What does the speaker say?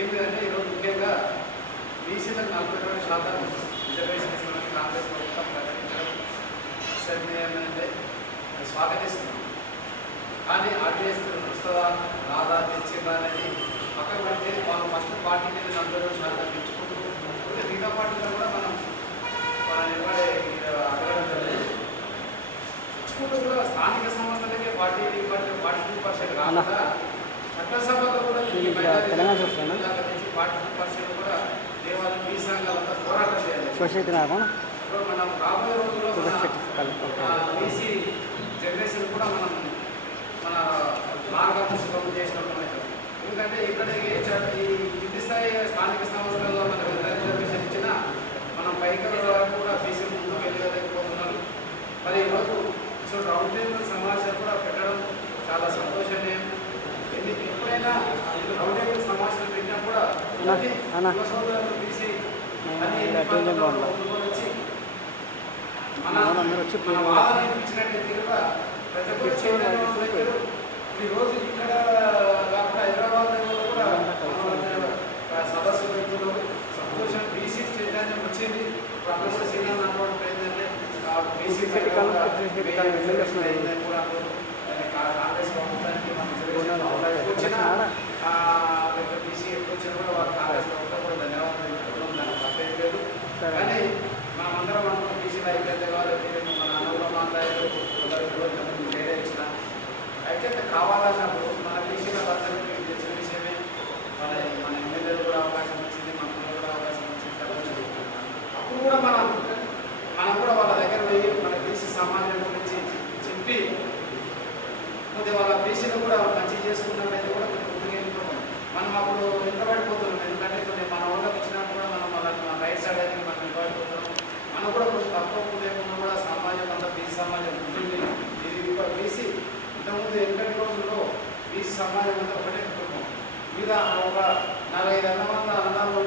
ఏం లేదంటే ఈరోజు ముఖ్యంగా బీసీలకు 42% రిజర్వేషన్ ఇస్తామని కాంగ్రెస్ ప్రభుత్వం ప్రకటించడం అంటే స్వాగతిస్తున్నాం. కానీ ఆర్టీఎస్ వస్తుందా రాదా తెచ్చిందా అనేది పక్కన పెడితే వాళ్ళు ఫస్ట్ పార్టీ మీద 42% ఇచ్చుకుంటూ మిగతా పార్టీలో కూడా మనం అడగడం జరిగింది. ఇచ్చుకుంటూ కూడా స్థానిక సంస్థలకే 42% కాకుండా చట్టసభలో కూడా 42% కూడా దేవాలయం బీ సంఘాలంతా పోరాటం చేయాలి. ఇప్పుడు మనం రాబోయే రోజుల్లో బీసీ జనరేషన్ కూడా మనం మన మార్గదర్శకం చేసినప్పుడు అవుతుంది. ఎందుకంటే ఇక్కడ ఈ కింది స్థాయి స్థానిక సంస్థలలో మనం ఎంత రిజర్వేషన్ ఇచ్చినా మనం పైకి కూడా బీసీ ముందుకు వెళ్ళలేకపోతున్నారు. మరి ఈరోజు సో రౌండ్ టేబుల్ సమావేశాలు కూడా పెట్టడం చాలా సంతోషనీయం. ఎప్పుడైనా రౌండ్ టేబుల్ సమావేశాలు పెట్టినా కూడా సోదరులు బీసీ అని వచ్చి మన వాదన ఇచ్చినట్లయితే కూడా ప్రతి ఒక్కరు ఈరోజు ఇక్కడ కాకుండా హైదరాబాద్లో కూడా సదస్సు వ్యక్తులు సంతోషం బీసీ చైతన్యం వచ్చింది. అక్కడ కూడా సీనియర్ అనుకోవడం ఏంటంటే బీసీ అయిందని కూడా కాంగ్రెస్ ప్రభుత్వానికి వచ్చిన బీసీ ఎక్కువ వచ్చినా కూడా వారు కాంగ్రెస్ ప్రభుత్వం కూడా ధన్యవాదాలు తెలుపుకోవడం దానికి తప్పేం లేదు. కానీ మనమందరం అనుకున్న బీసీలు ఐక్యత కావాలి, మన అనుగుణ మాట్లాడారు డేటా ఇచ్చిన ఐక్యత కావాలన్నప్పుడు మన బీసీలందరికీ తెలిసిన విషయమే. మన ఎమ్మెల్యేలు కూడా అవకాశం వచ్చింది, మంత్రులు కూడా అవకాశం వచ్చింది. అప్పుడు కూడా మనం కూడా వాళ్ళ దగ్గర పోయి మన బీసీ సమాజం గురించి చెప్పి కొద్దిగా వాళ్ళ బీసీలు కూడా మంచి చేసుకున్నట్లయితే కూడా కొంచెం ముందుకు వెళ్ళిపోతాం. మనం అప్పుడు వెంటబడిపోతున్నాం. ఎందుకంటే కొన్ని మన వాళ్ళకి ఇచ్చినప్పుడు కూడా మనం మన రైట్ సైడ్ అయితే మనం వెంటబడిపోతున్నాం. మనం కూడా కొంచెం తక్కువ లేకుండా కూడా సమాజం అంతా బీసీ సమాజం ఉంటుంది. ఇది బీసీ ఇంతకుముందు ఎక్కడి రోజుల్లో బీసీ సమాజం అంతా ఒకటే కుటుంబం మీద ఒక 45 మంది అన్నదమ్ములు